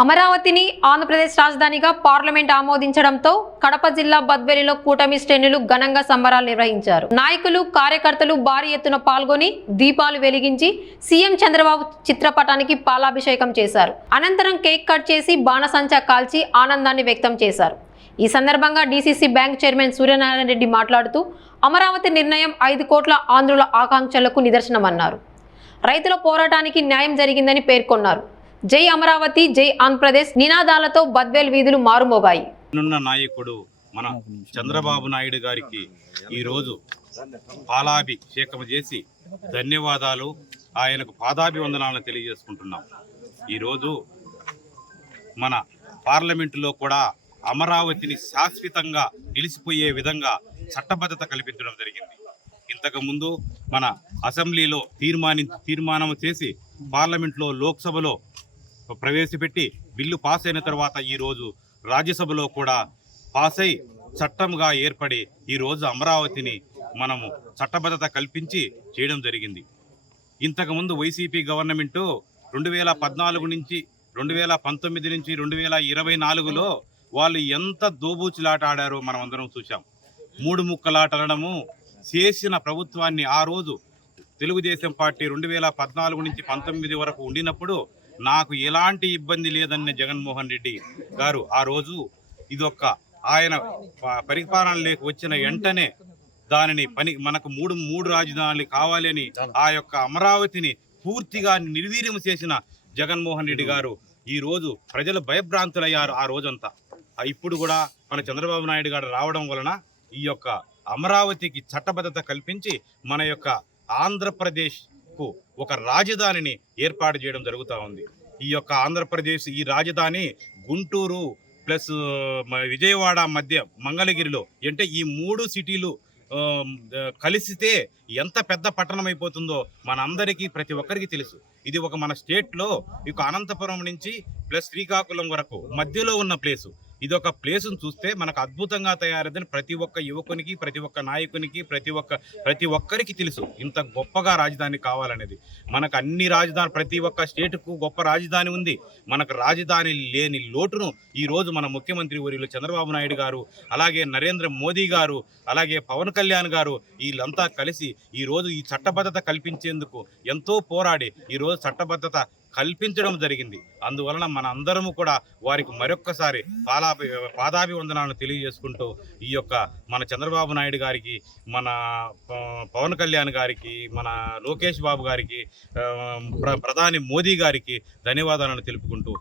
అమరావతిని ఆంధ్రప్రదేశ్ రాజధానిగా పార్లమెంట్ ఆమోదించడంతో కడప జిల్లా బద్వేలిలో కూటమి శ్రేణులు ఘనంగా సంబరాలు నిర్వహించారు. నాయకులు, కార్యకర్తలు భారీ ఎత్తున పాల్గొని దీపాలు వెలిగించి సీఎం చంద్రబాబు చిత్రపటానికి పాలాభిషేకం చేశారు. అనంతరం కేక్ కట్ చేసి బాణసంచా కాల్చి ఆనందాన్ని వ్యక్తం చేశారు. ఈ సందర్భంగా DCC bank chairman Suryanarayana Reddy మాట్లాడుతూ అమరావతి నిర్ణయం 5 కోట్ల ఆంధ్రుల ఆకాంక్షలకు నిదర్శనమన్నారు. రైతుల పోరాటానికి న్యాయం జరిగిందని పేర్కొన్నారు. జై అమరావతి, జై ఆంధ్రప్రదేశ్ నినాదాలతో బద్వేల్ వీధులు మారుమోగాయి. నాయకుడు మన చంద్రబాబు నాయుడు గారికి ఈరోజు పాలాభిషేకం చేసి ధన్యవాదాలు, ఆయనకు పాదాభివందనాలను తెలియజేసుకుంటున్నాం. ఈరోజు మన పార్లమెంటులో కూడా అమరావతిని శాశ్వతంగా నిలిచిపోయే విధంగా చట్టబద్ధత కల్పించడం జరిగింది. ఇంతకుముందు మన అసెంబ్లీలో తీర్మానం చేసి పార్లమెంట్లో, లోక్సభలో ప్రవేశపెట్టి బిల్లు పాస్ అయిన తర్వాత ఈరోజు రాజ్యసభలో కూడా పాస్ అయి చట్టంగా ఏర్పడి ఈరోజు అమరావతిని మనము చట్టబద్ధత కల్పించి చేయడం జరిగింది. ఇంతకుముందు వైసీపీ గవర్నమెంటు 2014 నుంచి 2019 నుంచి 2024లో వాళ్ళు ఎంత దోబూచులాట ఆడారో మనం అందరం చూసాం. 3 ముక్కలాట అనడము చేసిన ప్రభుత్వాన్ని ఆ రోజు తెలుగుదేశం పార్టీ 2014 నుంచి 19 వరకు ఉండినప్పుడు నాకు ఎలాంటి ఇబ్బంది లేదన్న జగన్మోహన్ రెడ్డి గారు ఆ రోజు ఇదొక్క ఆయన పరిపాలనలోకి వచ్చిన వెంటనే దానిని మనకు మూడు రాజధానులు కావాలని ఆ యొక్క అమరావతిని పూర్తిగా నిర్వీర్యం చేసిన జగన్మోహన్ రెడ్డి గారు ఈ రోజు ప్రజలు భయభ్రాంతులయ్యారు. ఆ రోజంతా ఇప్పుడు కూడా మన చంద్రబాబు నాయుడు గారు రావడం వలన ఈ యొక్క అమరావతికి చట్టబద్ధత కల్పించి మన యొక్క ఆంధ్రప్రదేశ్కు ఒక రాజధానిని ఏర్పాటు చేయడం జరుగుతూ ఉంది. ఈ యొక్క ఆంధ్రప్రదేశ్ ఈ రాజధాని గుంటూరు ప్లస్ విజయవాడ మధ్య మంగళగిరిలో, అంటే ఈ 3 సిటీలు కలిసితే ఎంత పెద్ద పట్టణం అయిపోతుందో మనందరికీ ప్రతి ఒక్కరికి తెలుసు. ఇది ఒక మన స్టేట్లో ఇక అనంతపురం నుంచి ప్లస్ శ్రీకాకుళం వరకు మధ్యలో ఉన్న ప్లేసు. ఇది ఒక ప్లేసును చూస్తే మనకు అద్భుతంగా తయారైందని ప్రతి ఒక్క యువకునికి, ప్రతి ఒక్క నాయకునికి, ప్రతి ఒక్కరికి తెలుసు ఇంత గొప్పగా రాజధాని కావాలనేది. మనకు అన్ని రాజధాని, ప్రతి ఒక్క స్టేటుకు గొప్ప రాజధాని ఉంది. మనకు రాజధాని లేని లోటును ఈరోజు మన ముఖ్యమంత్రి వర్యులు చంద్రబాబు నాయుడు గారు, అలాగే నరేంద్ర మోదీ గారు, అలాగే పవన్ కళ్యాణ్ గారు వీళ్ళంతా కలిసి ఈరోజు ఈ చట్టబద్ధత కల్పించేందుకు ఎంతో పోరాడి ఈరోజు చట్టబద్ధత కల్పించడం జరిగింది. అందువలన మన అందరము కూడా వారికి మరొక్కసారి పాదాభివందనాలను తెలియజేసుకుంటూ ఈ యొక్క మన చంద్రబాబు నాయుడు గారికి, మన పవన్ కళ్యాణ్ గారికి, మన లోకేష్ బాబు గారికి, ప్రధాని మోదీ గారికి ధన్యవాదాలను తెలుపుకుంటూ